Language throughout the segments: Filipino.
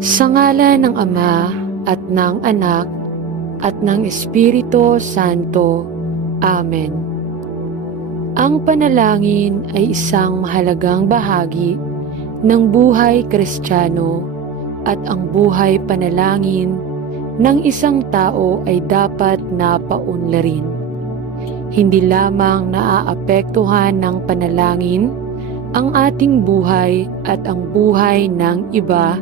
Sa ngalan ng Ama at ng Anak at ng Espiritu Santo. Amen. Ang panalangin ay isang mahalagang bahagi ng buhay Kristiyano at ang buhay panalangin ng isang tao ay dapat na paunlarin. Hindi lamang naaapektuhan ng panalangin ang ating buhay at ang buhay ng iba,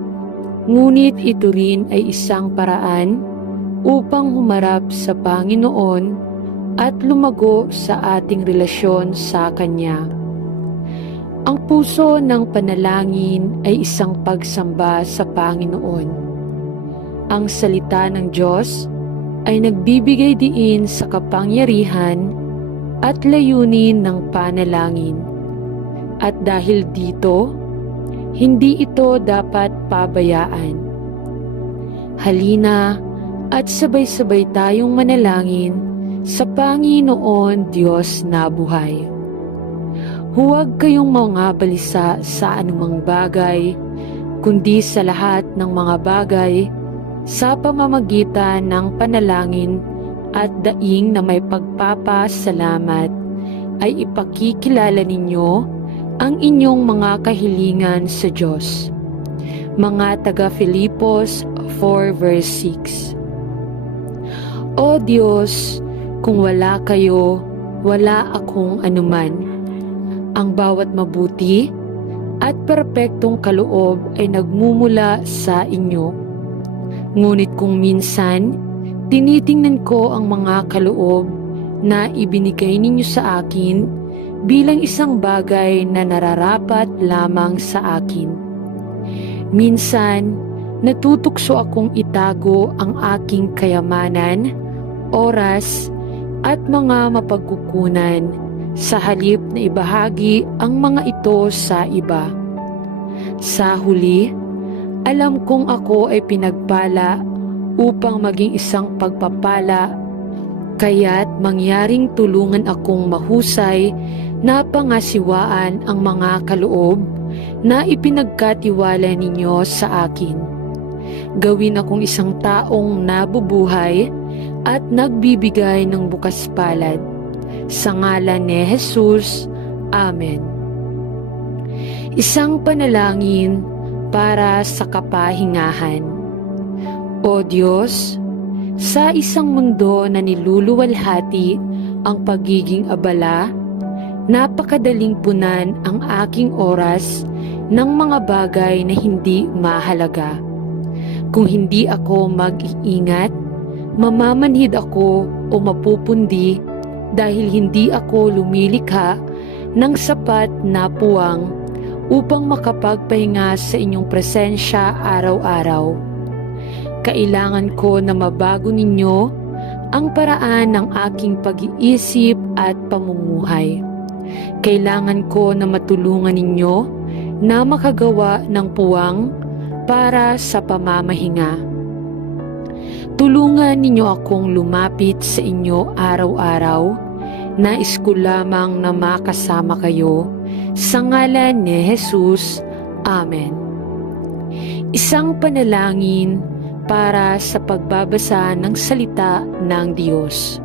ngunit ito rin ay isang paraan upang humarap sa Panginoon at lumago sa ating relasyon sa Kanya. Ang puso ng panalangin ay isang pagsamba sa Panginoon. Ang salita ng Diyos ay nagbibigay diin sa kapangyarihan at layunin ng panalangin. At dahil dito, hindi ito dapat pabayaan. Halina at sabay-sabay tayong manalangin sa Panginoon Diyos na buhay. Huwag kayong mga balisa sa anumang bagay, kundi sa lahat ng mga bagay, sa pamamagitan ng panalangin at daing na may pagpapasalamat, ay ipakikilala ninyo ang inyong mga kahilingan sa Diyos. Mga taga-Filipos 4 verse 6. O Diyos, kung wala kayo, wala akong anuman. Ang bawat mabuti at perpektong kaloob ay nagmumula sa inyo. Ngunit kung minsan, tinitingnan ko ang mga kaloob na ibinigay ninyo sa akin bilang isang bagay na nararapat lamang sa akin. Minsan, natutukso akong itago ang aking kayamanan, oras, at mga mapagkukunan sa halip na ibahagi ang mga ito sa iba. Sa huli, alam kong ako ay pinagpala upang maging isang pagpapala, kaya't mangyaring tulungan akong mahusay na pangasiwaan ang mga kaloob na ipinagkatiwala ninyo sa akin. Gawin akong isang taong nabubuhay at nagbibigay ng bukas palad. Sa ngalan ni Jesus. Amen. Isang panalangin para sa kapahingahan. O Diyos, sa isang mundo na niluluwalhati ang pagiging abala, napakadaling punan ang aking oras ng mga bagay na hindi mahalaga. Kung hindi ako mag-iingat, mamamanhid ako o mapupundi dahil hindi ako lumilikha ng sapat na puwang upang makapagpahinga sa inyong presensya araw-araw. Kailangan ko na mabago ninyo ang paraan ng aking pag-iisip at pamumuhay. Kailangan ko na matulungan ninyo na makagawa ng puwang para sa pamamahinga. Tulungan ninyo akong lumapit sa inyo araw-araw. Nais ko lamang na makasama kayo. Sa ngalan ni Jesus. Amen. Isang panalangin para sa pagbabasa ng salita ng Diyos.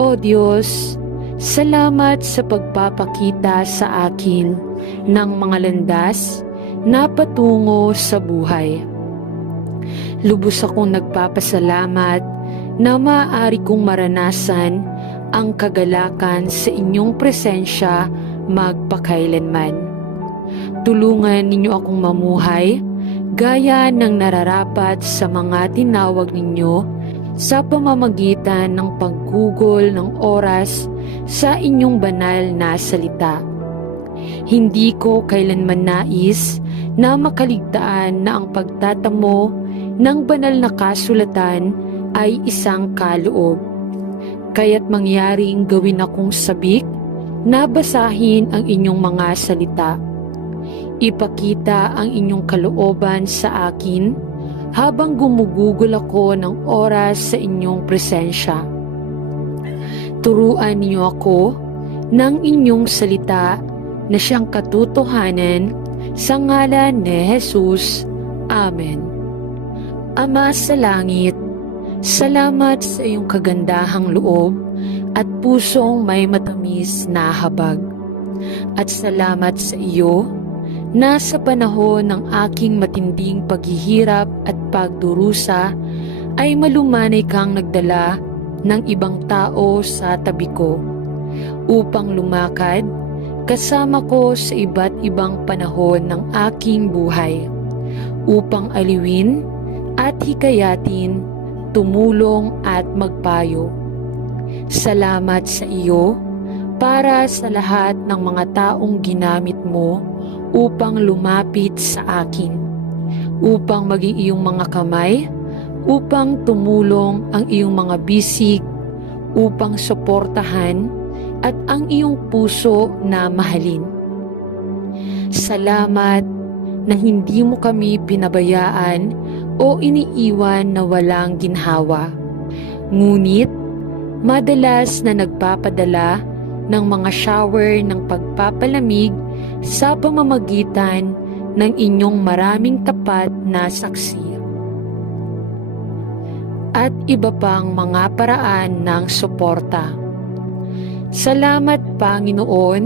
O Diyos, salamat sa pagpapakita sa akin ng mga landas na patungo sa buhay. Lubos akong nagpapasalamat na maaari kong maranasan ang kagalakan sa inyong presensya magpakailanman. Tulungan ninyo akong mamuhay gaya ng nararapat sa mga tinawag ninyo sa pamamagitan ng paggugol ng oras sa inyong banal na salita. Hindi ko kailanman nais na makaligtaan na ang pagtatamo ng banal na kasulatan ay isang kaloob. Kaya't mangyaring gawin akong sabik na basahin ang inyong mga salita. Ipakita ang inyong kalooban sa akin habang gumugugol ako ng oras sa inyong presensya. Turuan niyo ako ng inyong salita na siyang katotohanan sa ngalan ni Jesus. Amen. Ama sa langit, salamat sa iyong kagandahang loob at pusong may matamis na habag. At salamat sa iyo na sa panahon ng aking matinding paghihirap at pagdurusa ay malumanay kang nagdala ng ibang tao sa tabi ko upang lumakad kasama ko sa iba't ibang panahon ng aking buhay, upang aliwin at hikayatin, tumulong at magpayo. Salamat sa iyo para sa lahat ng mga taong ginamit mo upang lumapit sa akin, upang maging iyong mga kamay, upang tumulong ang iyong mga bisig, upang suportahan at ang iyong puso na mahalin. Salamat na hindi mo kami pinabayaan o iniiwan na walang ginhawa. Ngunit, madalas na nagpapadala ng mga shower ng pagpapalamig sa pamamagitan ng inyong maraming tapat na saksi. At iba pang mga paraan ng suporta. Salamat, Panginoon,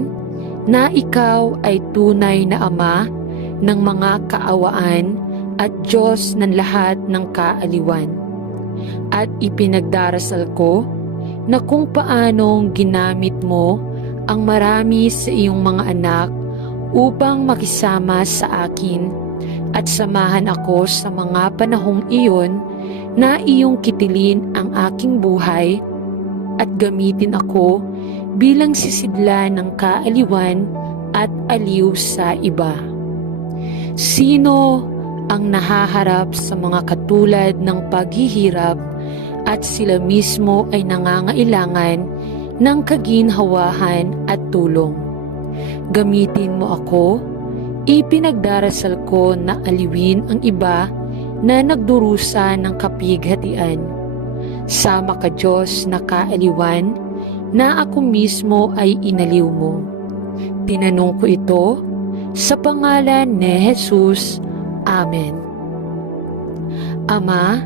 na ikaw ay tunay na Ama ng mga kaawaan at Diyos ng lahat ng kaaliwan. At ipinagdarasal ko na kung paanong ginamit mo ang marami sa iyong mga anak upang makisama sa akin at samahan ako sa mga panahong iyon na iyong kitilin ang aking buhay at gamitin ako bilang sisidla ng kaaliwan at aliw sa iba. Sino ang nahaharap sa mga katulad ng paghihirap at sila mismo ay nangangailangan ng kaginhawahan at tulong? Gamitin mo ako, ipinagdarasal ko na aliwin ang iba na nagdurusa ng kapighatian. Sama ka, Diyos na kaaliwan, na ako mismo ay inaliw mo. Tinanong ko ito sa pangalan ni Jesus. Amen. Ama,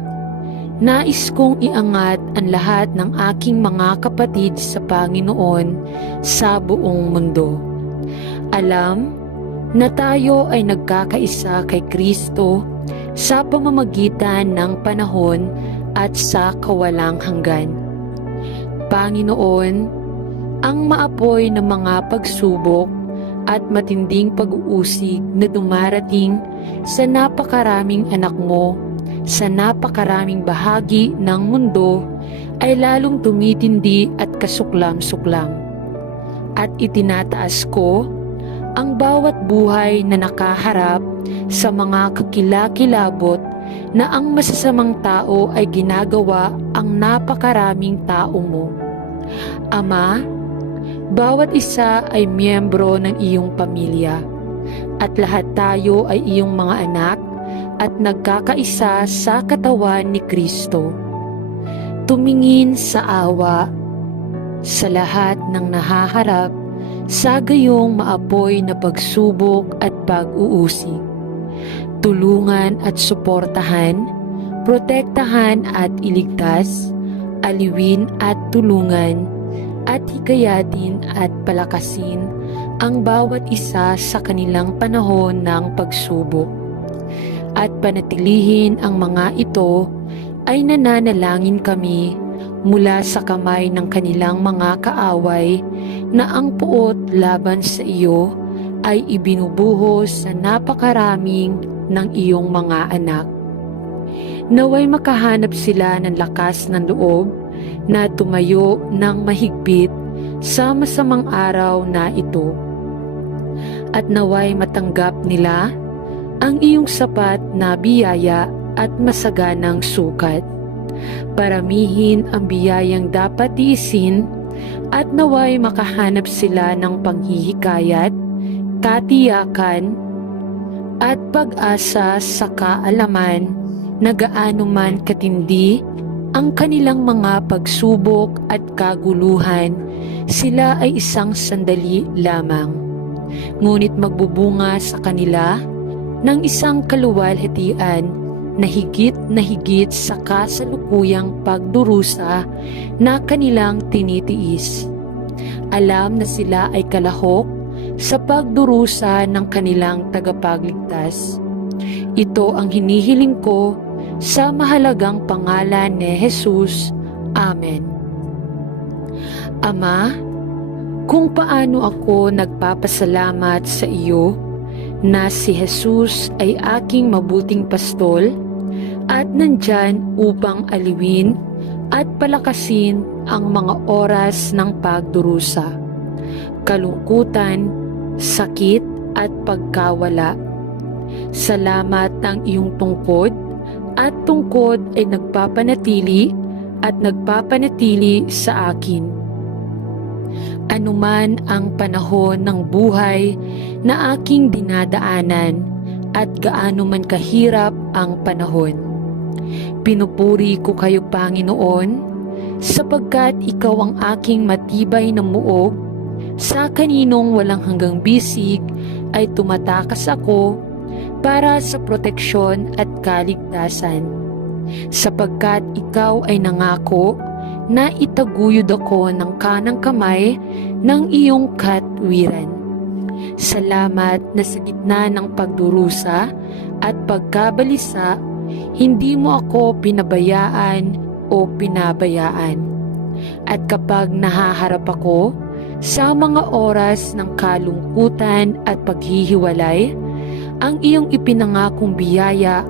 nais kong iangat ang lahat ng aking mga kapatid sa Panginoon sa buong mundo. Alam na tayo ay nagkakaisa kay Kristo sa pamamagitan ng panahon at sa kawalang hanggan. Panginoon, ang maapoy ng mga pagsubok at matinding pag-uusig na dumarating sa napakaraming anak mo sa napakaraming bahagi ng mundo ay lalong tumitindi at kasuklam-suklam. At itinataas ko ang bawat buhay na nakaharap sa mga kakilakilabot na ang masasamang tao ay ginagawa ang napakaraming tao mo. Ama, bawat isa ay miyembro ng iyong pamilya at lahat tayo ay iyong mga anak at nagkakaisa sa katawan ni Kristo. Tumingin sa awa sa lahat ng nahaharap sa gayong maapoy na pagsubok at pag-uusig. Tulungan at suportahan, protektahan at iligtas, aliwin at tulungan, at hikayatin at palakasin ang bawat isa sa kanilang panahon ng pagsubok. At panatilihin ang mga ito ay nananalangin kami mula sa kamay ng kanilang mga kaaway na ang puot laban sa iyo ay ibinubuhos sa napakaraming ng iyong mga anak. Naway makahanap sila ng lakas ng loob na tumayo ng mahigpit sa masamang araw na ito. At naway matanggap nila ang iyong sapat na biyaya at masaganang sukat. Paramihin ang biyayang dapat tiisin at naway makahanap sila ng panghihikayat, katiyakan, at pag-asa sa kaalaman na gaano man katindi ang kanilang mga pagsubok at kaguluhan, sila ay isang sandali lamang. Ngunit magbubunga sa kanila ng isang kaluwalhatian na higit sa kasalukuyang pagdurusa na kanilang tinitiis. Alam na sila ay kalahok sa pagdurusa ng kanilang tagapagligtas. Ito ang hinihiling ko sa mahalagang pangalan ni Jesus. Amen. Ama, kung paano ako nagpapasalamat sa iyo na si Jesus ay aking mabuting pastol at nandyan upang aliwin at palakasin ang mga oras ng pagdurusa, kalungkutan, sakit at pagkawala. Salamat ng iyong tungkod at tungkod ay nagpapanatili sa akin. Anuman ang panahon ng buhay na aking dinadaanan at gaano man kahirap ang panahon, pinupuri ko kayo, Panginoon, sapagkat ikaw ang aking matibay na muog. Sa kaninong walang hanggang bisig ay tumatakas ako para sa proteksyon at kaligtasan, sapagkat ikaw ay nangako na itaguyod ako ng kanang kamay ng iyong katwiran. Salamat na sa gitna ng pagdurusa at pagkabalisa, hindi mo ako pinabayaan o pinabayaan. At kapag nahaharap ako sa mga oras ng kalungkutan at paghihiwalay, ang iyong ipinangakong biyaya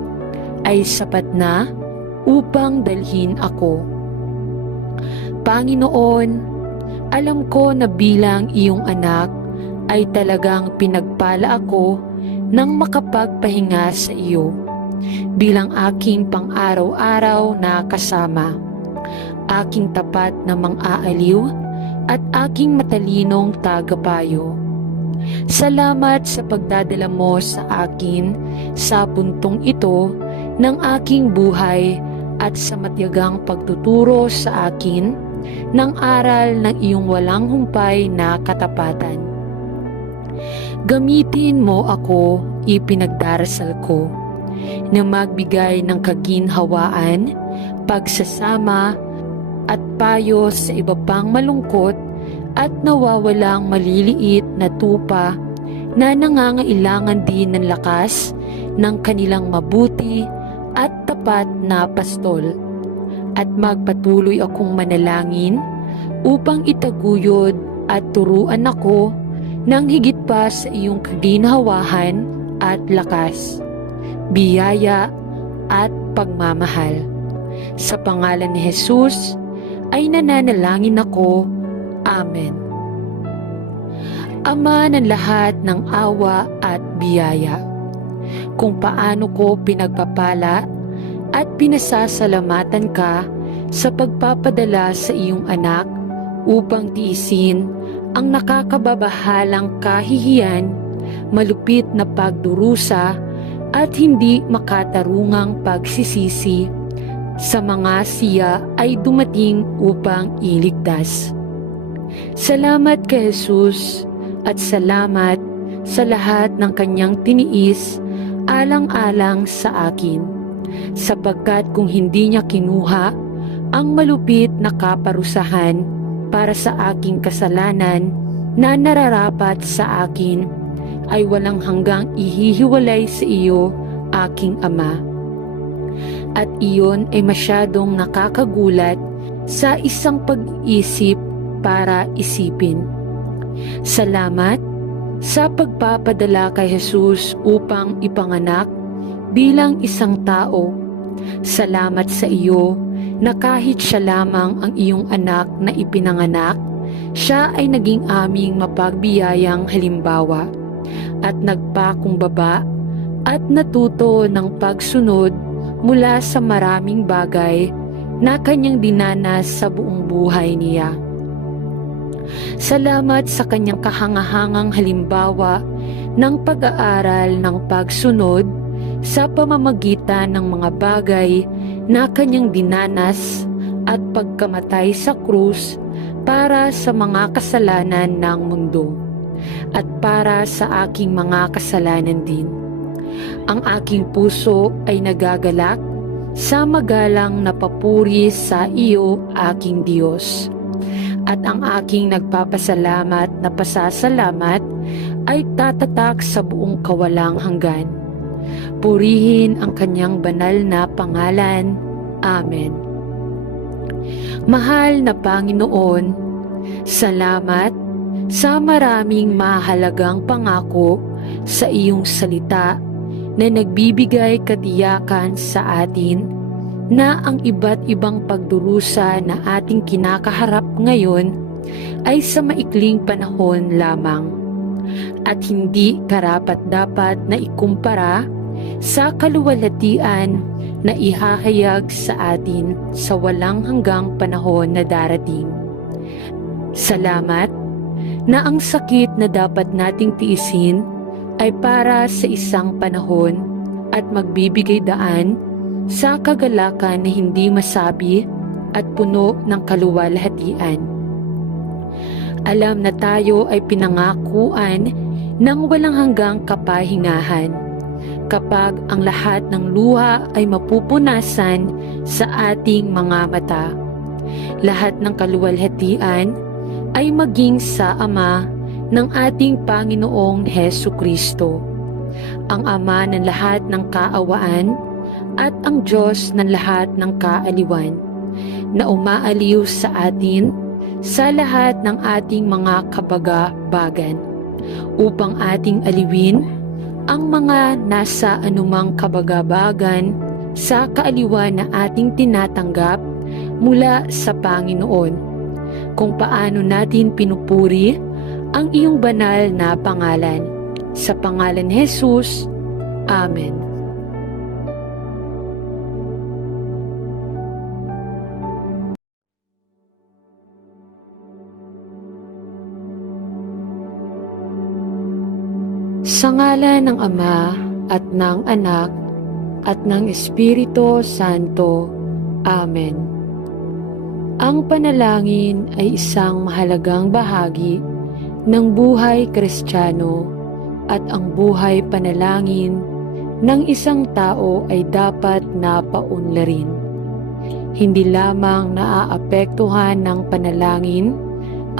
ay sapat na upang dalhin ako. Panginoon, alam ko na bilang iyong anak ay talagang pinagpala ako ng makapagpahinga sa iyo bilang aking pang-araw-araw na kasama, aking tapat na mang-aaliw at aking matalinong tagapayo. Salamat sa pagdadala mo sa akin sa puntong ito ng aking buhay at sa matiyagang pagtuturo sa akin ng aral ng iyong walang humpay na katapatan. Gamitin mo ako, ipinagdarasal ko, na magbigay ng kaginhawaan, pagsasama at payo sa iba pang malungkot at nawawalang maliliit na tupa na nangangailangan din ng lakas ng kanilang mabuti at tapat na pastol. At magpatuloy akong manalangin upang itaguyod at turuan ako ng higit pa sa iyong kaginhawahan at lakas, biyaya at pagmamahal. Sa pangalan ni Jesus ay nananalangin ako. Amen. Ama ng lahat ng awa at biyaya, kung paano ko pinagpapala at pinasasalamatan ka sa pagpapadala sa iyong anak upang tiisin ang nakakababahalang kahihiyan, malupit na pagdurusa at hindi makatarungang pagsisisi sa mga siya ay dumating upang iligtas. Salamat kay Jesus at salamat sa lahat ng kanyang tiniis alang-alang sa akin, sapagkat kung hindi niya kinuha ang malupit na kaparusahan para sa aking kasalanan na nararapat sa akin, ay walang hanggang ihihiwalay sa iyo, aking Ama. At iyon ay masyadong nakakagulat sa isang pag-iisip para isipin. Salamat sa pagpapadala kay Jesus upang ipanganak bilang isang tao. Salamat sa iyo na kahit siya lamang ang iyong anak na ipinanganak, siya ay naging aming mapagbiyayang halimbawa at nagpakumbaba at natuto ng pagsunod mula sa maraming bagay na kanyang dinanas sa buong buhay niya. Salamat sa kanyang kahangahangang halimbawa ng pag-aaral ng pagsunod sa pamamagitan ng mga bagay na kanyang dinanas at pagkamatay sa krus para sa mga kasalanan ng mundo at para sa aking mga kasalanan din. Ang aking puso ay nagagalak sa magalang na papuri sa iyo, aking Diyos. At ang aking nagpapasalamat na pasasalamat ay tatatak sa buong kawalang hanggan. Purihin ang kanyang banal na pangalan. Amen. Mahal na Panginoon, salamat sa maraming mahalagang pangako sa iyong salita na nagbibigay katiyakan sa atin na ang iba't ibang pagdurusa na ating kinakaharap ngayon ay sa maikling panahon lamang at hindi karapat-dapat na ikumpara sa kaluwalhatian na ihahayag sa atin sa walang hanggang panahon na darating. Salamat na ang sakit na dapat nating tiisin ay para sa isang panahon at magbibigay daan sa kagalakan na hindi masabi at puno ng kaluwalhatian. Alam na tayo ay pinangakuan ng walang hanggang kapahingahan kapag ang lahat ng luha ay mapupunasan sa ating mga mata. Lahat ng kaluwalhatian ay maging sa Ama ng ating Panginoong Hesukristo, ang Ama ng lahat ng kaawaan at ang Diyos ng lahat ng kaaliwan, na umaaliw sa atin sa lahat ng ating mga kabaga-bagan, upang ating aliwin ang mga nasa anumang kabagabagan sa kaaliwan na ating tinatanggap mula sa Panginoon, kung paano natin pinupuri ang iyong banal na pangalan. Sa pangalan ni Jesus, Amen. Sa ngalan ng Ama at ng Anak at ng Espiritu Santo. Amen. Ang panalangin ay isang mahalagang bahagi ng buhay Kristiyano at ang buhay panalangin ng isang tao ay dapat na paunlarin. Hindi lamang naaapektuhan ng panalangin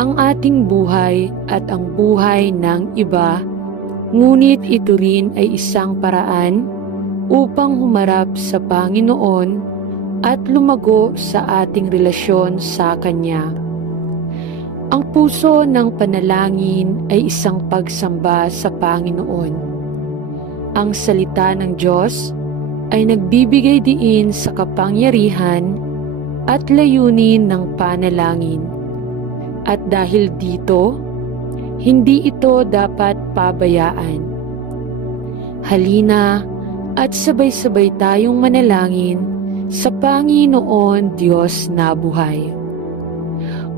ang ating buhay at ang buhay ng iba, ngunit ito rin ay isang paraan upang humarap sa Panginoon at lumago sa ating relasyon sa Kanya. Ang puso ng panalangin ay isang pagsamba sa Panginoon. Ang salita ng Diyos ay nagbibigay diin sa kapangyarihan at layunin ng panalangin. At dahil dito, hindi ito dapat pabayaan. Halina at sabay-sabay tayong manalangin sa Panginoon Diyos na buhay.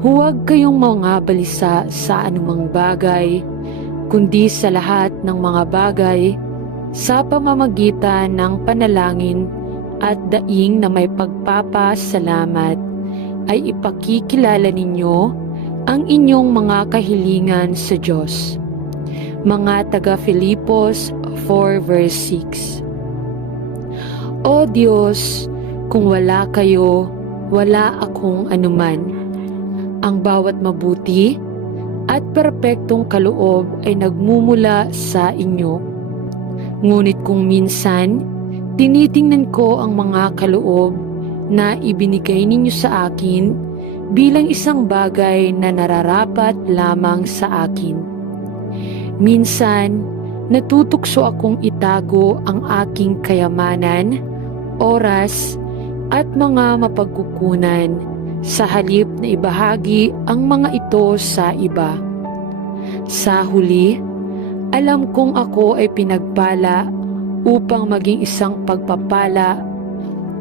Huwag kayong mga balisa sa anumang bagay, kundi sa lahat ng mga bagay, sa pamamagitan ng panalangin at daing na may pagpapasalamat, ay ipakikilala ninyo ang inyong mga kahilingan sa Diyos. Mga taga Filipos 4 verse 6. O Diyos, kung wala kayo, wala akong anuman. Ang bawat mabuti at perpektong kaloob ay nagmumula sa inyo. Ngunit kung minsan, tinitingnan ko ang mga kaloob na ibinigay ninyo sa akin bilang isang bagay na nararapat lamang sa akin. Minsan, natutukso akong itago ang aking kayamanan, oras, at mga mapagkukunan sa halip na ibahagi ang mga ito sa iba. Sa huli, alam kong ako ay pinagpala upang maging isang pagpapala,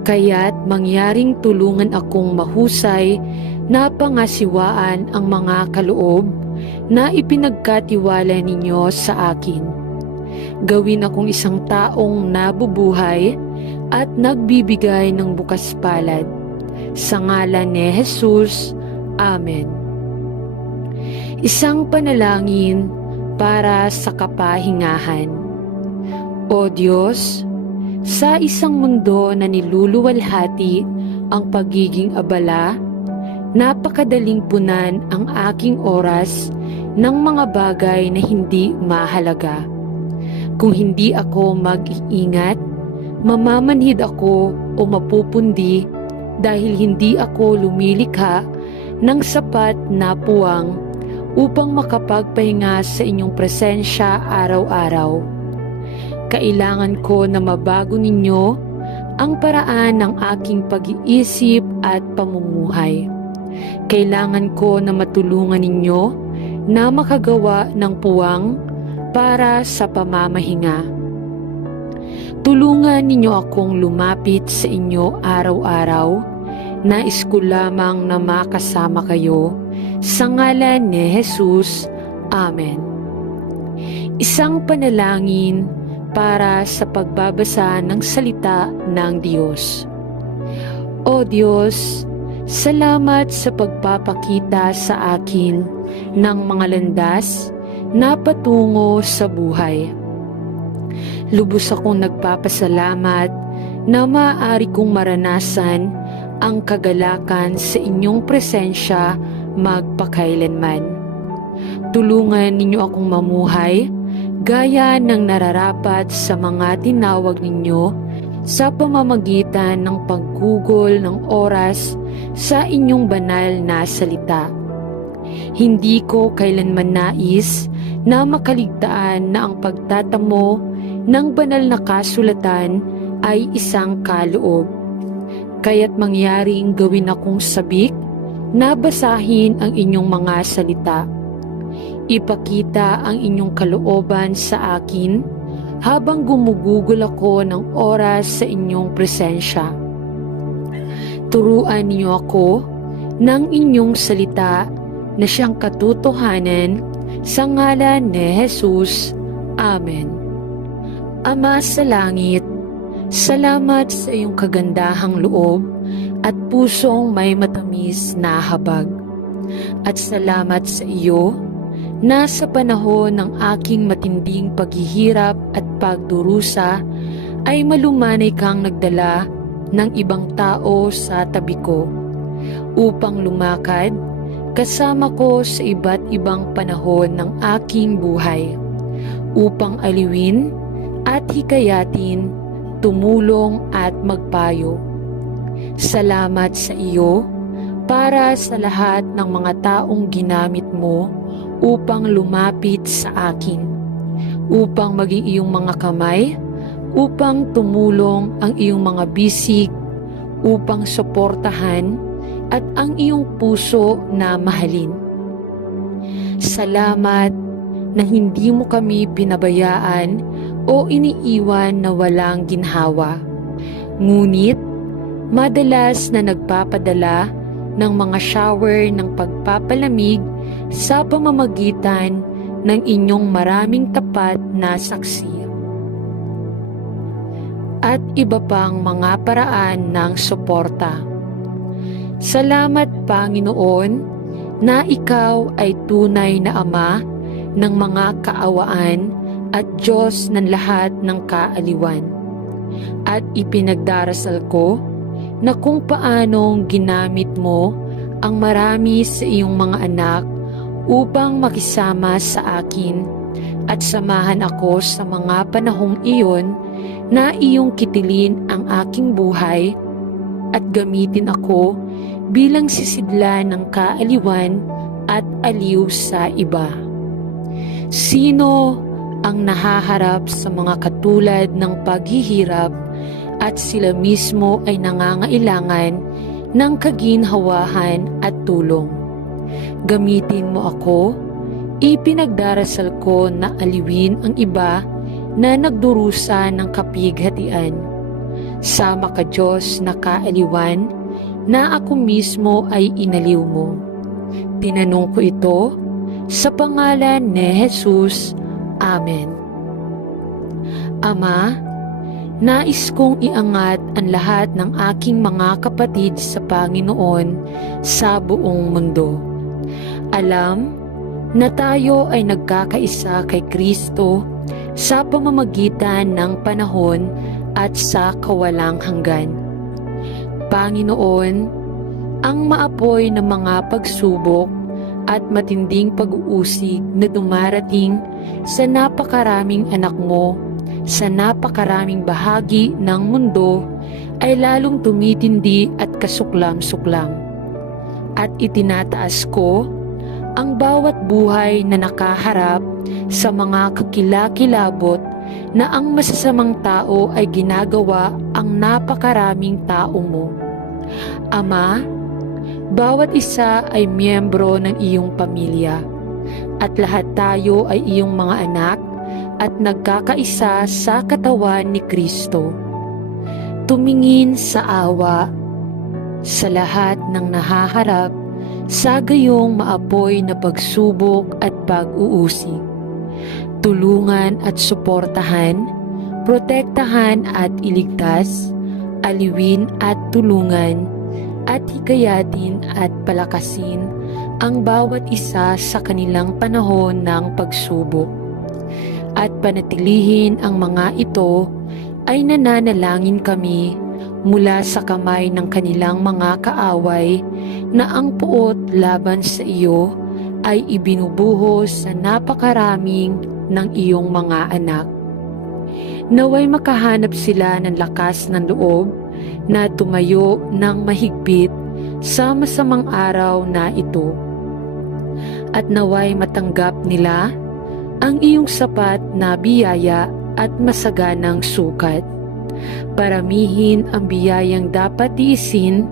kaya't mangyaring tulungan akong mahusay na pangasiwaan ang mga kaloob na ipinagkatiwala ninyo sa akin. Gawin akong isang taong nabubuhay at nagbibigay ng bukas palad. Sa ngalan ni Jesus, Amen. Isang panalangin para sa kapahingahan. O Diyos, sa isang mundo na niluluwalhati ang pagiging abala, napakadaling punan ang aking oras ng mga bagay na hindi mahalaga. Kung hindi ako mag-iingat, mamamanhid ako o mapupundi dahil hindi ako lumilikha ng sapat na puwang upang makapagpahinga sa inyong presensya araw-araw. Kailangan ko na mabago ninyo ang paraan ng aking pag-iisip at pamumuhay. Kailangan ko na matulungan ninyo na makagawa ng puwang para sa pamamahinga. Tulungan ninyo akong lumapit sa inyo araw-araw. Nais ko lamang na makasama kayo. Sa ngalan ni Jesus. Amen. Isang panalangin para sa pagbabasa ng salita ng Diyos. O Diyos, salamat sa pagpapakita sa akin ng mga landas na patungo sa buhay. Lubos akong nagpapasalamat na maaari kong maranasan ang kagalakan sa inyong presensya magpakailanman. Tulungan ninyo akong mamuhay gaya ng nararapat sa mga tinawag ninyo sa pamamagitan ng paggugol ng oras sa inyong banal na salita. Hindi ko kailanman nais na makaligtaan na ang pagtatamo ng banal na kasulatan ay isang kaloob. Kaya't mangyaring gawin akong sabik na basahin ang inyong mga salita. Ipakita ang inyong kalooban sa akin habang gumugugol ako ng oras sa inyong presensya. Turuan niyo ako ng inyong salita na siyang katotohanan sa ngalan ni Jesus. Amen. Ama sa langit, salamat sa iyong kagandahang loob at pusong may matamis na habag. At salamat sa iyo na sa panahon ng aking matinding paghihirap at pagdurusa ay malumanay kang nagdala ng ibang tao sa tabi ko upang lumakad kasama ko sa iba't ibang panahon ng aking buhay, upang aliwin at hikayatin, tumulong at magpayo. Salamat sa iyo para sa lahat ng mga taong ginamit mo upang lumapit sa akin, upang maging iyong mga kamay, upang tumulong ang iyong mga bisig, upang suportahan at ang iyong puso na mahalin. Salamat na hindi mo kami pinabayaan o iniiwan na walang ginhawa. Ngunit, madalas na nagpapadala ng mga shower ng pagpapalamig sa pamamagitan ng inyong maraming tapat na saksi at iba pang mga paraan ng suporta. Salamat, Panginoon, na ikaw ay tunay na Ama ng mga kaawaan at Diyos ng lahat ng kaaliwan. At ipinagdarasal ko na kung paanong ginamit mo ang marami sa iyong mga anak upang makisama sa akin at samahan ako sa mga panahong iyon na iyong kitilin ang aking buhay at gamitin ako bilang sisidla ng kaaliwan at aliw sa iba. Sino ang nahaharap sa mga katulad ng paghihirap at sila mismo ay nangangailangan ng kaginhawahan at tulong? Gamitin mo ako, ipinagdarasal ko na aliwin ang iba na nagdurusa ng kapighatian. Sama ka, Diyos na kaaliwan, na ako mismo ay inaliw mo. Tinanong ko ito sa pangalan ni Jesus. Amen. Ama, nais kong iangat ang lahat ng aking mga kapatid sa Panginoon sa buong mundo. Alam na tayo ay nagkakaisa kay Kristo sa pamamagitan ng panahon at sa kawalang hanggan. Panginoon, ang maapoy ng mga pagsubok at matinding pag-uusig na dumarating sa napakaraming anak mo, sa napakaraming bahagi ng mundo, ay lalong tumitindi at kasuklam-suklam. At itinataas ko ang bawat buhay na nakaharap sa mga kakilakilabot na ang masasamang tao ay ginagawa ang napakaraming tao mo. Ama, bawat isa ay miyembro ng iyong pamilya at lahat tayo ay iyong mga anak at nagkakaisa sa katawan ni Kristo. Tumingin sa awa sa lahat ng nahaharap sa gayong maapoy na pagsubok at pag-uusig. Tulungan at suportahan, protektahan at iligtas, aliwin at tulungan, at hikayatin at palakasin ang bawat isa sa kanilang panahon ng pagsubok. At panatilihin ang mga ito ay nananalangin kami mula sa kamay ng kanilang mga kaaway na ang puot laban sa iyo ay ibinubuhos sa napakaraming ng iyong mga anak. Naway makahanap sila ng lakas ng loob na tumayo ng mahigpit sa masamang araw na ito. At naway matanggap nila ang iyong sapat na biyaya at masaganang sukat. Paramihin ang biyayang dapat tiisin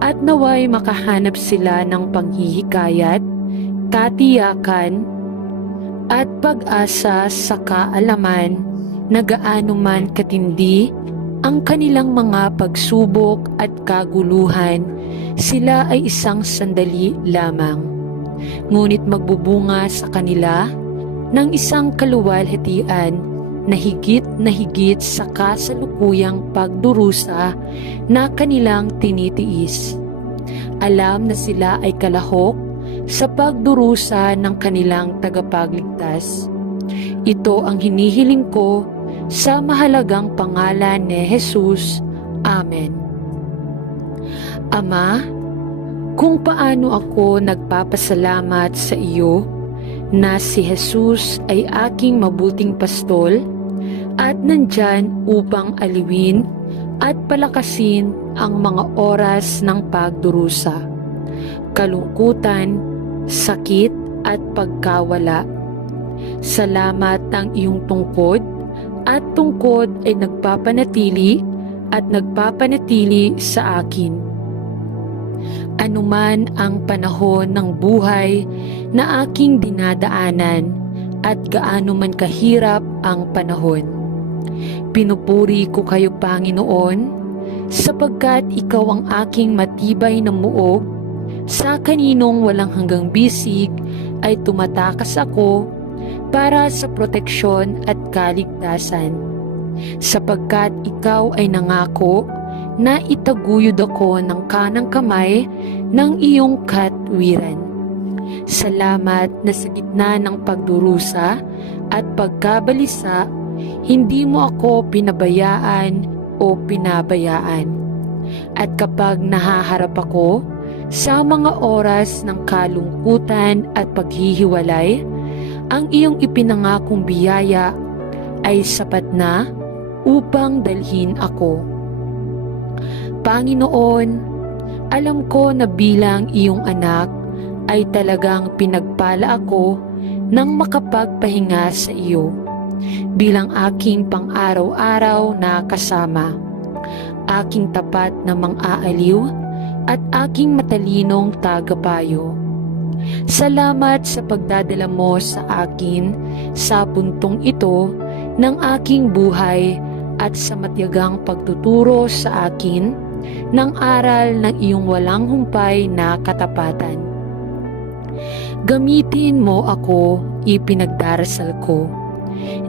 at naway makahanap sila ng panghihikayat, katiyakan, at pag-asa sa kaalaman na gaano man katindi ang kanilang mga pagsubok at kaguluhan, sila ay isang sandali lamang. Ngunit magbubunga sa kanila ng isang kaluwalhatian na higit sa kasalukuyang pagdurusa na kanilang tinitiis. Alam na sila ay kalahok sa pagdurusa ng kanilang tagapagligtas. Ito ang hinihiling ko sa mahalagang pangalan ni Jesus. Amen. Ama, kung paano ako nagpapasalamat sa iyo na si Jesus ay aking mabuting pastol at nandyan upang aliwin at palakasin ang mga oras ng pagdurusa, kalungkutan, sakit at pagkawala. Salamat ang iyong tungkod at tungkod ay nagpapanatili at nagpapanatili sa akin. Anuman ang panahon ng buhay na aking dinadaanan at gaano man kahirap ang panahon, pinupuri ko kayo, Panginoon, sapagkat ikaw ang aking matibay na muog. Sa kaninong walang hanggang bisig ay tumatakas ako para sa proteksyon at kaligtasan, sapagkat ikaw ay nangako na itaguyod ako ng kanang kamay ng iyong katwiran. Salamat na sa gitna ng pagdurusa at pagkabalisa, hindi mo ako pinabayaan o pinabayaan. At kapag nahaharap ako sa mga oras ng kalungkutan at paghihiwalay, ang iyong ipinangakong biyaya ay sapat na upang dalhin ako. Panginoon, alam ko na bilang iyong anak ay talagang pinagpala ako ng makapagpahinga sa iyo bilang aking pang-araw-araw na kasama, aking tapat na mang-aaliw at aking matalinong tagapayo. Salamat sa pagdadala mo sa akin sa puntong ito ng aking buhay at sa matiyagang pagtuturo sa akin ng aral ng iyong walang humpay na katapatan. Gamitin mo ako, ipinagdarasal ko,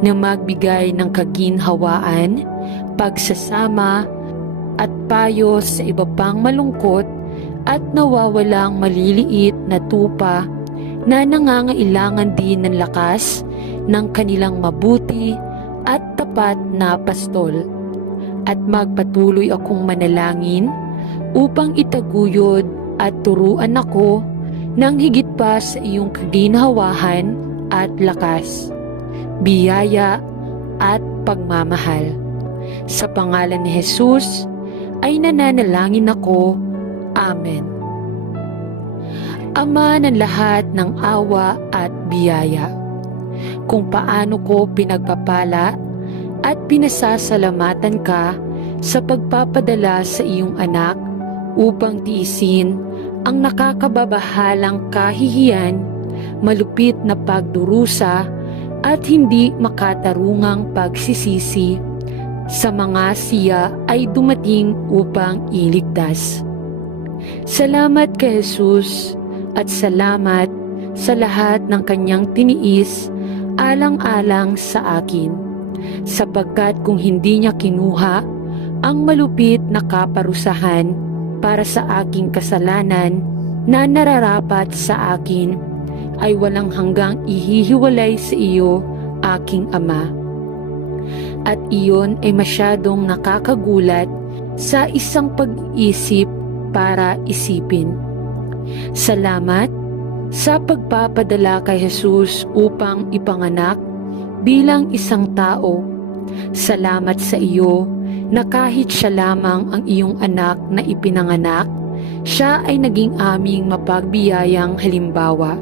na magbigay ng kaginhawaan, pagsasama at payo sa iba pang malungkot at nawawalang maliliit na tupa na nangangailangan din ng lakas ng kanilang mabuti at tapat na pastol. At magpatuloy akong manalangin upang itaguyod at turuan ako ng higit pa sa iyong kaginhawahan at lakas, biyaya at pagmamahal. Sa pangalan ni Jesus ay nananalangin ako. Amen. Ama ng lahat ng awa at biyaya, kung paano ko pinagpapala at pinasasalamatan ka sa pagpapadala sa iyong anak upang tiisin ang nakakababahalang kahihiyan, malupit na pagdurusa at hindi makatarungang pagsisisi sa mga siya ay dumating upang iligtas. Salamat kay Jesus at salamat sa lahat ng kanyang tiniis alang-alang sa akin, sapagkat kung hindi niya kinuha ang malupit na kaparusahan para sa aking kasalanan na nararapat sa akin, ay walang hanggang ihihiwalay sa iyo, aking Ama. At iyon ay masyadong nakakagulat sa isang pag-iisip para isipin. Salamat sa pagpapadala kay Jesus upang ipanganak bilang isang tao. Salamat sa iyo na kahit siya lamang ang iyong anak na ipinanganak, siya ay naging aming mapagbiyayang halimbawa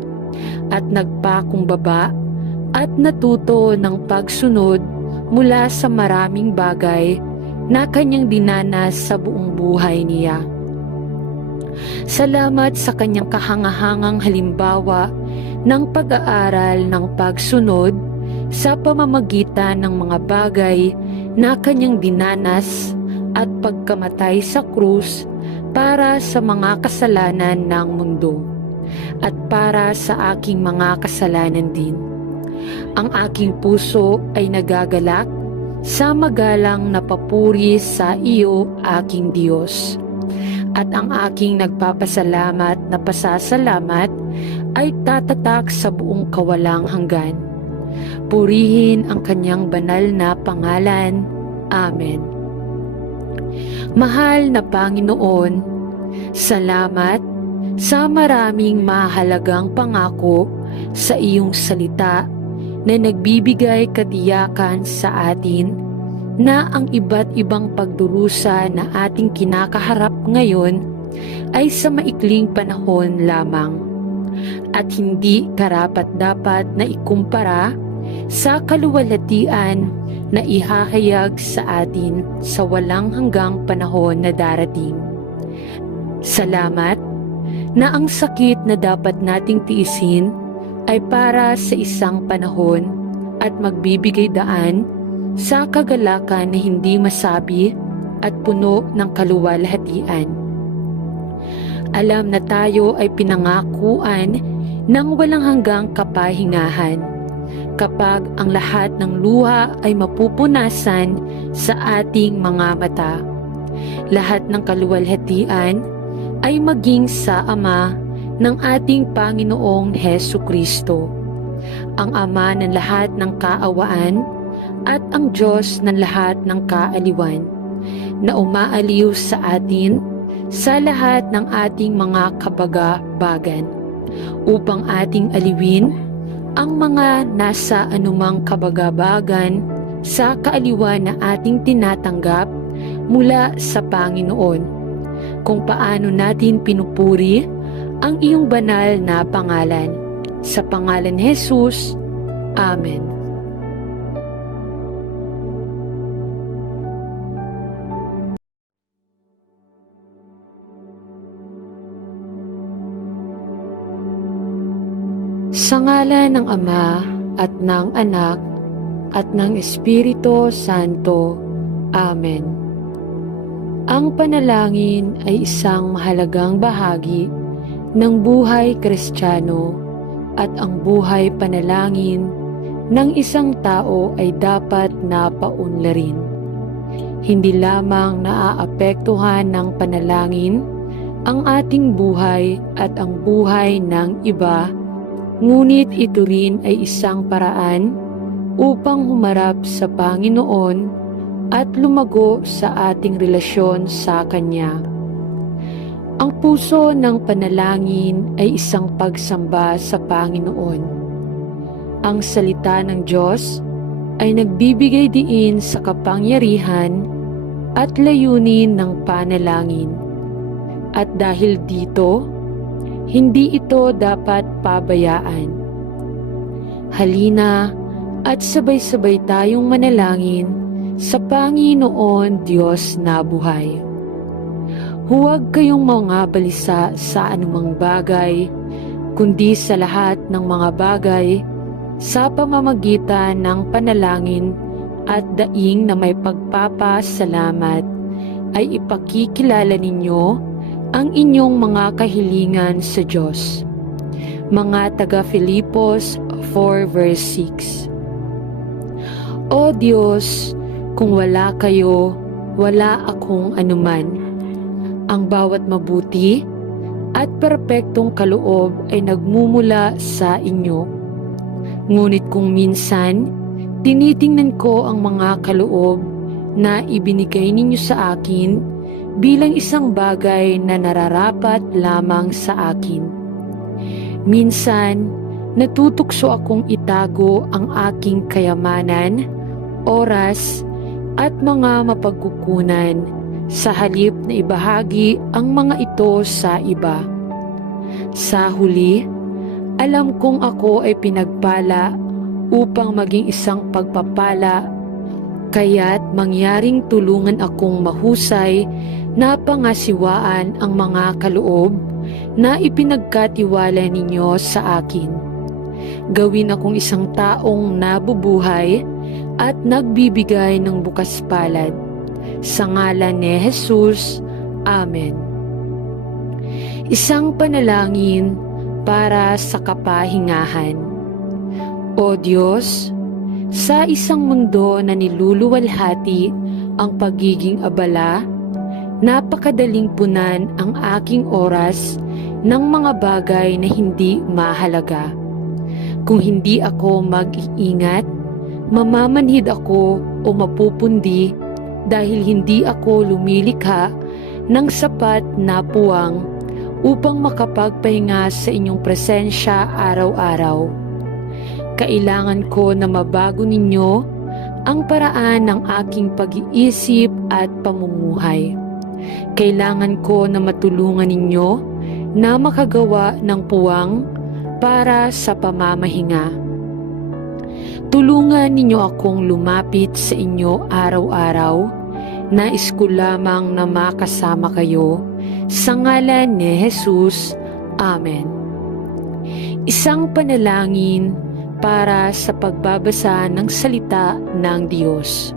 at nagpakumbaba at natuto ng pagsunod mula sa maraming bagay na kanyang dinanas sa buong buhay niya. Salamat sa kanyang kahangahangang halimbawa ng pag-aaral ng pagsunod sa pamamagitan ng mga bagay na kanyang dinanas at pagkamatay sa krus para sa mga kasalanan ng mundo at para sa aking mga kasalanan din. Ang aking puso ay nagagalak sa magalang na papuri sa iyo, aking Diyos. At ang aking nagpapasalamat na pasasalamat ay tatatak sa buong kawalang hanggan. Purihin ang kanyang banal na pangalan. Amen. Mahal na Panginoon, salamat sa maraming mahalagang pangako sa iyong salita na nagbibigay katiyakan sa atin na ang iba't ibang pagdurusa na ating kinakaharap ngayon ay sa maikling panahon lamang at hindi karapat-dapat na ikumpara sa kaluwalhatian na ihahayag sa atin sa walang hanggang panahon na darating. Salamat na ang sakit na dapat nating tiisin ay para sa isang panahon at magbibigay daan sa kagalakan na hindi masabi at puno ng kaluwalhatian. Alam na tayo ay pinangakuan ng walang hanggang kapahingahan kapag ang lahat ng luha ay mapupunasan sa ating mga mata. Lahat ng kaluwalhatian ay maging sa Ama ng ating Panginoong Hesukristo, ang Ama ng lahat ng kaawaan at ang Diyos ng lahat ng kaaliwan, na umaaliw sa atin sa lahat ng ating mga kabaga-bagan, upang ating aliwin ang mga nasa anumang kabagabagan sa kaaliwan na ating tinatanggap mula sa Panginoon, kung paano natin pinupuri ang iyong banal na pangalan. Sa pangalan ni Jesus, Amen. Sa ngalan ng Ama at ng Anak at ng Espiritu Santo. Amen. Ang panalangin ay isang mahalagang bahagi ng buhay Kristiyano at ang buhay panalangin ng isang tao ay dapat na paunlarin. Hindi lamang naaapektuhan ng panalangin ang ating buhay at ang buhay ng iba, Ngunit ito rin ay isang paraan upang humarap sa Panginoon at lumago sa ating relasyon sa Kanya. Ang puso ng panalangin ay isang pagsamba sa Panginoon. Ang salita ng Diyos ay nagbibigay diin sa kapangyarihan at layunin ng panalangin. At dahil dito, hindi ito dapat pabayaan. Halina at sabay-sabay tayong manalangin sa Panginoon Diyos na buhay. Huwag kayong mga balisa sa anumang bagay, kundi sa lahat ng mga bagay, sa pamamagitan ng panalangin at daing na may pagpapasalamat, ay ipakikilala ninyo ang inyong mga kahilingan sa Diyos. Mga taga Filipos 4 verse 6. O Diyos, kung wala kayo, wala akong anuman. Ang bawat mabuti at perpektong kaloob ay nagmumula sa inyo. Ngunit kung minsan, tinitingnan ko ang mga kaloob na ibinigay ninyo sa akin bilang isang bagay na nararapat lamang sa akin. Minsan, natutukso akong itago ang aking kayamanan, oras, at mga mapagkukunan sa halip na ibahagi ang mga ito sa iba. Sa huli, alam kong ako ay pinagpala upang maging isang pagpapala, kaya't mangyaring tulungan akong mahusay na pangasiwaan ang mga kaloob na ipinagkatiwala ninyo sa akin. Gawin akong isang taong nabubuhay at nagbibigay ng bukas palad. Sa ngalan ni Jesus, Amen. Isang panalangin para sa kapahingahan. O Diyos, sa isang mundo na niluluwalhati ang pagiging abala, napakadaling punan ang aking oras ng mga bagay na hindi mahalaga. Kung hindi ako mag-iingat, mamamanhid ako o mapupundi dahil hindi ako lumilikha ng sapat na puwang upang makapagpahinga sa inyong presensya araw-araw. Kailangan ko na mabago ninyo ang paraan ng aking pag-iisip at pamumuhay. Kailangan ko na matulungan ninyo na makagawa ng puwang para sa pamamahinga. Tulungan ninyo akong lumapit sa inyo araw-araw. Nais ko lamang na makasama kayo. Sa ngalan ni Jesus, Amen. Isang panalangin para sa pagbabasa ng salita ng Diyos.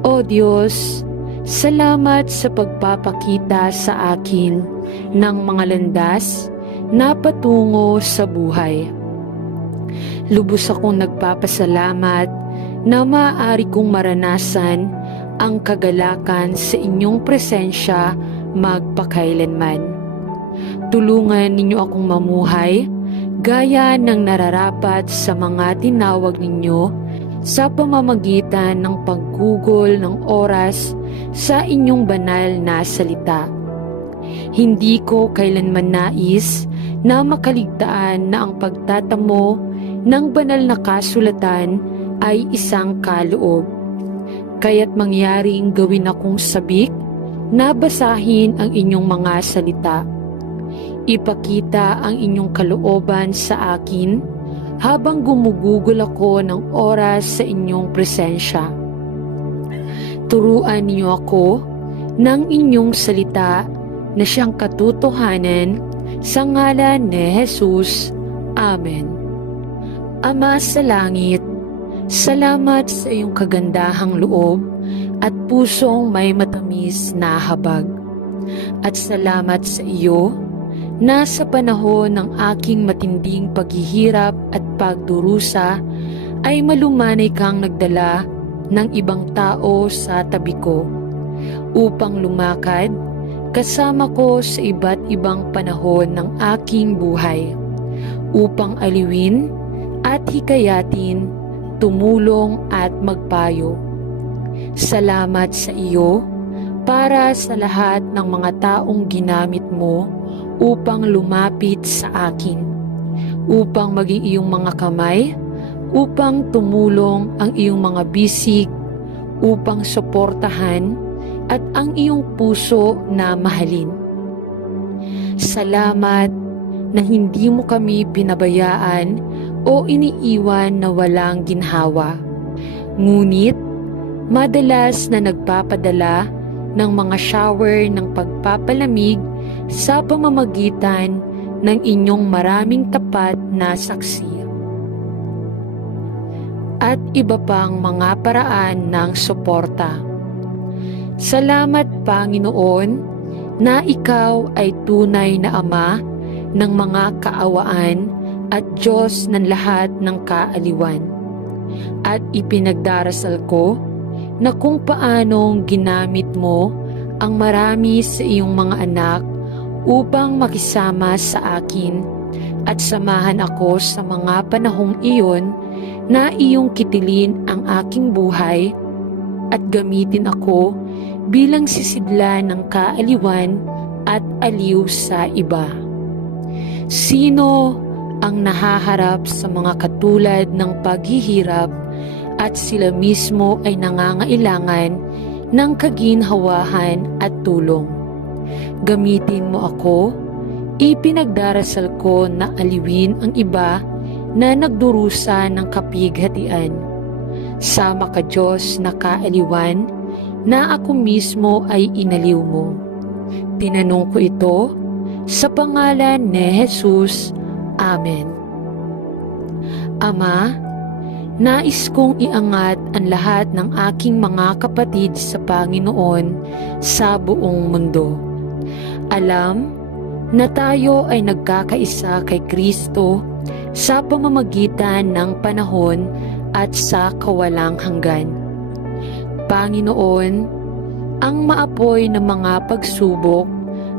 O Diyos, salamat sa pagpapakita sa akin ng mga landas na patungo sa buhay. Lubos akong nagpapasalamat na maaari kong maranasan ang kagalakan sa inyong presensya magpakailanman. Tulungan ninyo akong mamuhay gaya ng nararapat sa mga tinawag ninyo sa pamamagitan ng paggugol ng oras sa inyong banal na salita. Hindi ko kailanman nais na makaligtaan na ang pagtatamo ng banal na kasulatan ay isang kaloob. Kaya't mangyaring gawin akong sabik na basahin ang inyong mga salita. Ipakita ang inyong kalooban sa akin habang gumugugol ako ng oras sa inyong presensya. Turuan niyo ako ng inyong salita na siyang katotohanan sa ngalan ni Jesus. Amen. Ama sa langit, salamat sa iyong kagandahang loob at pusong may matamis na habag. At salamat sa iyo na sa panahon ng aking matinding paghihirap at pagdurusa ay malumanay kang nagdala ng ibang tao sa tabi ko upang lumakad kasama ko sa iba't ibang panahon ng aking buhay, upang aliwin at hikayatin, tumulong at magpayo. Salamat sa iyo para sa lahat ng mga taong ginamit mo upang lumapit sa akin, upang maging iyong mga kamay, upang tumulong ang iyong mga bisig, upang suportahan at ang iyong puso na mahalin. Salamat na hindi mo kami pinabayaan o iniiwan na walang ginhawa. Ngunit, madalas na nagpapadala ng mga shower ng pagpapalamig sa pamamagitan ng inyong maraming tapat na saksi. At iba pang mga paraan ng suporta. Salamat, Panginoon, na ikaw ay tunay na Ama ng mga kaawaan at Diyos ng lahat ng kaaliwan. At ipinagdarasal ko na kung paanong ginamit mo ang marami sa iyong mga anak upang makisama sa akin at samahan ako sa mga panahong iyon na iyong kitilin ang aking buhay at gamitin ako bilang sisidla ng kaaliwan at aliw sa iba. Sino ang nahaharap sa mga katulad ng paghihirap at sila mismo ay nangangailangan ng kaginhawahan at tulong? Gamitin mo ako, ipinagdarasal ko na aliwin ang iba na nagdurusa ng kapighatian. Sama ka, Diyos na kaaliwan, na ako mismo ay inaliw mo. Tinanong ko ito sa pangalan ni Jesus. Amen. Ama, nais kong iangat ang lahat ng aking mga kapatid sa Panginoon sa buong mundo. Alam na tayo ay nagkakaisa kay Kristo sa pamamagitan ng panahon at sa kawalang hanggan. Panginoon, ang maapoy ng mga pagsubok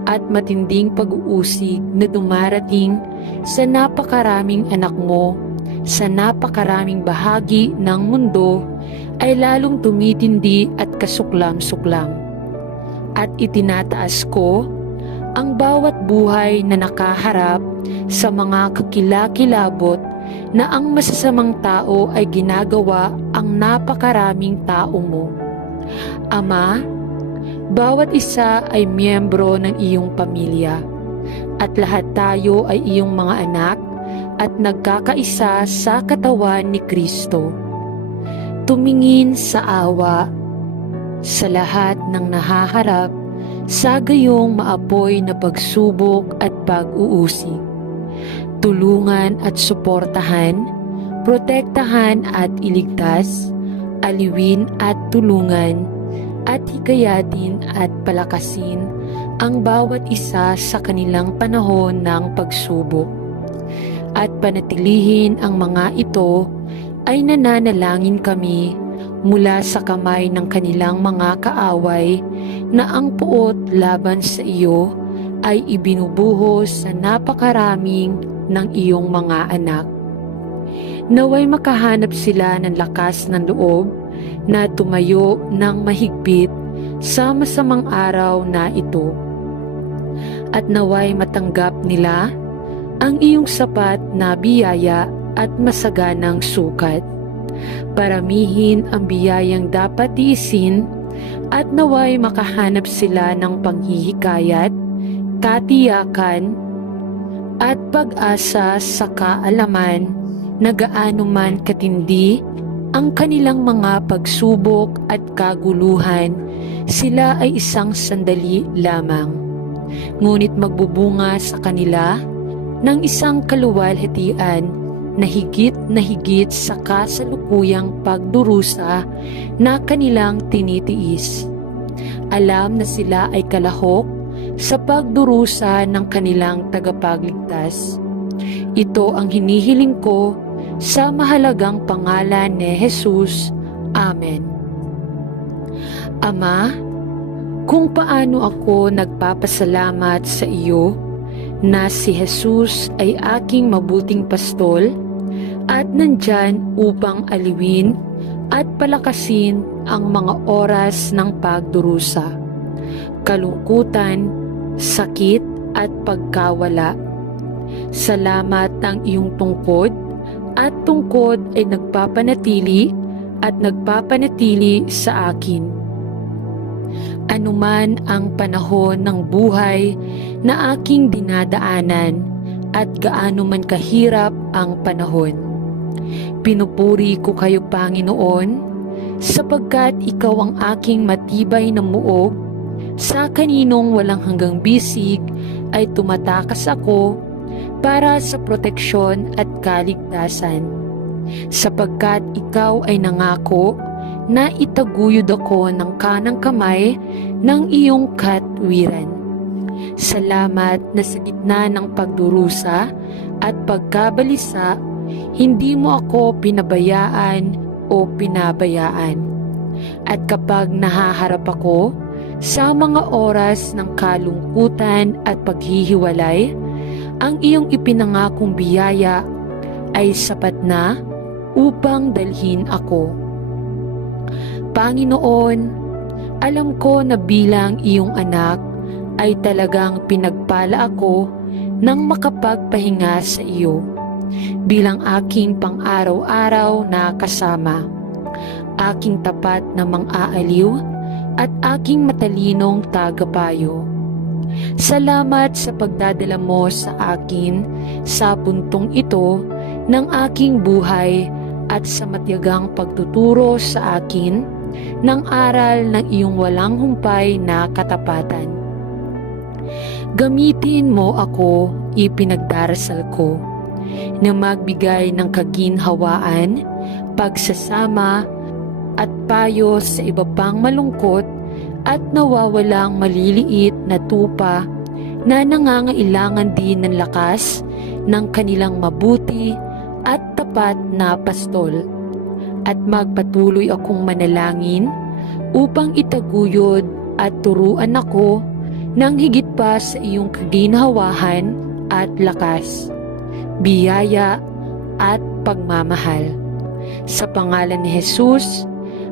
at matinding pag-uusig na dumarating sa napakaraming anak mo sa napakaraming bahagi ng mundo ay lalong tumitindi at kasuklam-suklam. At itinataas ko ang bawat buhay na nakaharap sa mga kakilakilabot na ang masasamang tao ay ginagawa ang napakaraming tao mo. Ama, bawat isa ay miyembro ng iyong pamilya at lahat tayo ay iyong mga anak at nagkakaisa sa katawan ni Kristo. Tumingin sa awa sa lahat ng nahaharap sa gayong maapoy na pagsubok at pag-uusig. Tulungan at suportahan, protektahan at iligtas, aliwin at tulungan, at hikayatin at palakasin ang bawat isa sa kanilang panahon ng pagsubok. At panatilihin ang mga ito ay nananalangin kami mula sa kamay ng kanilang mga kaaway na ang puot laban sa iyo ay ibinubuhos sa napakaraming ng iyong mga anak. Naway makahanap sila ng lakas ng loob na tumayo ng mahigpit sa masamang araw na ito. At naway matanggap nila ang iyong sapat na biyaya at masaganang sukat. Paramihin ang biyayang dapat tiisin at naway makahanap sila ng panghihikayat, katiyakan, at pag-asa sa kaalaman na gaano man katindi ang kanilang mga pagsubok at kaguluhan, sila ay isang sandali lamang. Ngunit magbubunga sa kanila ng isang kaluwalhatian na higit sa kasalukuyang pagdurusa na kanilang tinitiis. Alam na sila ay kalahok sa pagdurusa ng kanilang tagapagligtas. Ito ang hinihiling ko sa mahalagang pangalan ni Jesus. Amen. Ama, kung paano ako nagpapasalamat sa iyo na si Jesus ay aking mabuting pastol at nandyan upang aliwin at palakasin ang mga oras ng pagdurusa, kalungkutan, sakit at pagkawala. Salamat ang iyong tungkod at tungkod ay nagpapanatili at nagpapanatili sa akin. Anuman ang panahon ng buhay na aking dinadaanan at gaano man kahirap ang panahon, pinupuri ko kayo, Panginoon, sapagkat ikaw ang aking matibay na muog. Sa kaninong walang hanggang bisig ay tumatakas ako para sa proteksyon at kaligtasan, sapagkat ikaw ay nangako na itaguyod ako ng kanang kamay ng iyong katwiran. Salamat na sa gitna ng pagdurusa at pagkabalisa, hindi mo ako pinabayaan o pinabayaan. At kapag nahaharap ako sa mga oras ng kalungkutan at paghihiwalay, ang iyong ipinangakong biyaya ay sapat na upang dalhin ako. Panginoon, alam ko na bilang iyong anak ay talagang pinagpala ako ng makapagpahinga sa iyo bilang aking pang-araw-araw na kasama, aking tapat na mang-aaliw at aking matalinong tagapayo. Salamat sa pagdadala mo sa akin sa puntong ito ng aking buhay at sa matiyagang pagtuturo sa akin ng aral ng iyong walang humpay na katapatan. Gamitin mo ako, ipinagdarasal ko, na magbigay ng kaginhawaan, pagsasama at payo sa iba pang malungkot at nawawalang maliliit na tupa na nangangailangan din ng lakas ng kanilang mabuti at tapat na pastol. At magpatuloy akong manalangin upang itaguyod at turuan ako ng higit pa sa iyong kaginhawahan at lakas, biyaya at pagmamahal. Sa pangalan ni Jesus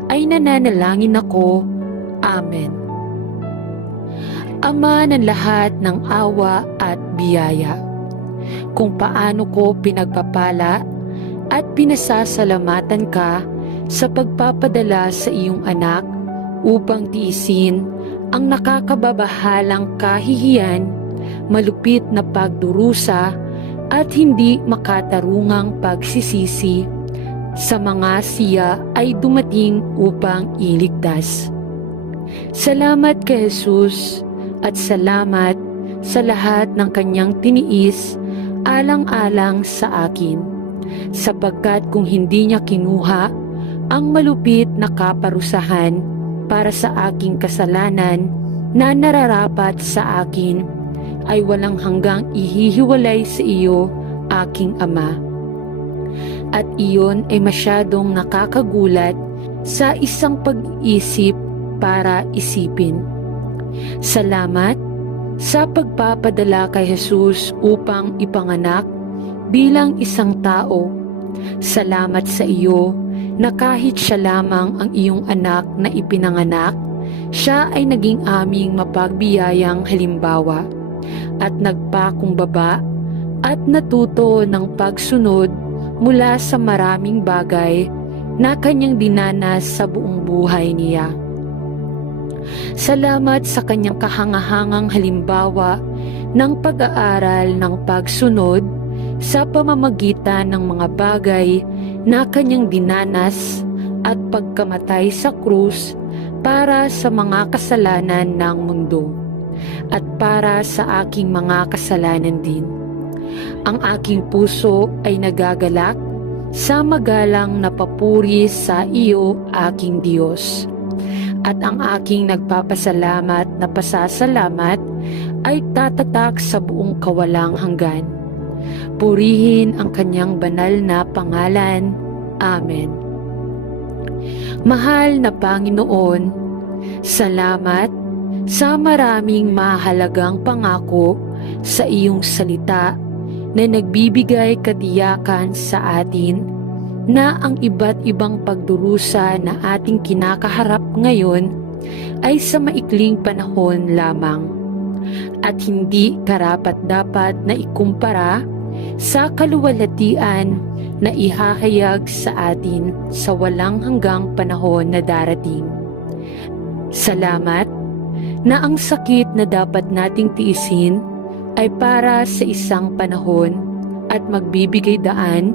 ay nananalangin ako. Amen. Ama ng lahat ng awa at biyaya, kung paano ko pinagpapala at pinasasalamatan ka sa pagpapadala sa iyong anak upang tiisin ang nakakababahalang kahihiyan, malupit na pagdurusa at hindi makatarungang pagsisisi sa mga siya ay dumating upang iligtas. Salamat kay Jesus at salamat sa lahat ng kanyang tiniis alang-alang sa akin, sapagkat kung hindi niya kinuha ang malupit na kaparusahan para sa aking kasalanan na nararapat sa akin, ay walang hanggang ihihiwalay sa iyo, aking Ama. At iyon ay masyadong nakakagulat sa isang pag-iisip para isipin. Salamat sa pagpapadala kay Jesus upang ipanganak bilang isang tao. Salamat sa iyo na kahit siya lamang ang iyong anak na ipinanganak, siya ay naging aming mapagbiyayang halimbawa at nagpakumbaba at natuto ng pagsunod mula sa maraming bagay na kanyang dinanas sa buong buhay niya. Salamat sa kanyang kahangahangang halimbawa ng pag-aaral ng pagsunod sa pamamagitan ng mga bagay na kanyang dinanas at pagkamatay sa krus para sa mga kasalanan ng mundo at para sa aking mga kasalanan din. Ang aking puso ay nagagalak sa magalang na papuri sa iyo, aking Diyos. At ang aking nagpapasalamat na pasasalamat ay tatatak sa buong kawalang hanggan. Purihin ang kanyang banal na pangalan. Amen. Mahal na Panginoon, salamat sa maraming mahalagang pangako sa iyong salita na nagbibigay katiyakan sa atin na ang iba't ibang pagdurusa na ating kinakaharap ngayon ay sa maikling panahon lamang at hindi karapat-dapat na ikumpara sa kaluwalhatian na ihahayag sa atin sa walang hanggang panahon na darating. Salamat na ang sakit na dapat nating tiisin ay para sa isang panahon at magbibigay daan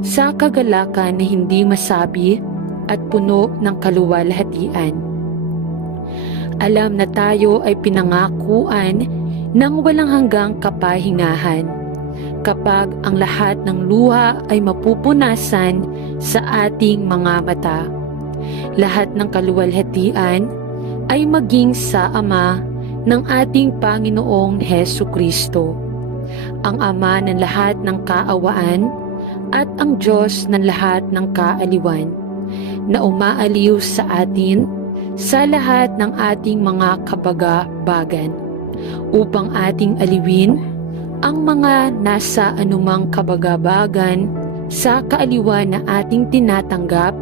sa kagalakan na hindi masabi at puno ng kaluwalhatian. Alam na tayo ay pinangakuan ng walang hanggang kapahingahan kapag ang lahat ng luha ay mapupunasan sa ating mga mata. Lahat ng kaluwalhatian ay maging sa Ama ng ating Panginoong Hesukristo, ang Ama ng lahat ng kaawaan at ang Diyos ng lahat ng kaaliwan, na umaaliw sa atin sa lahat ng ating mga kabaga-bagan, upang ating aliwin ang mga nasa anumang kabagabagan sa kaaliwan na ating tinatanggap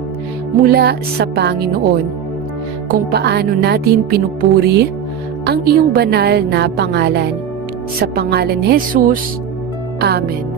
mula sa Panginoon, kung paano natin pinupuri ang iyong banal na pangalan. Sa pangalan ni Jesus, Amen.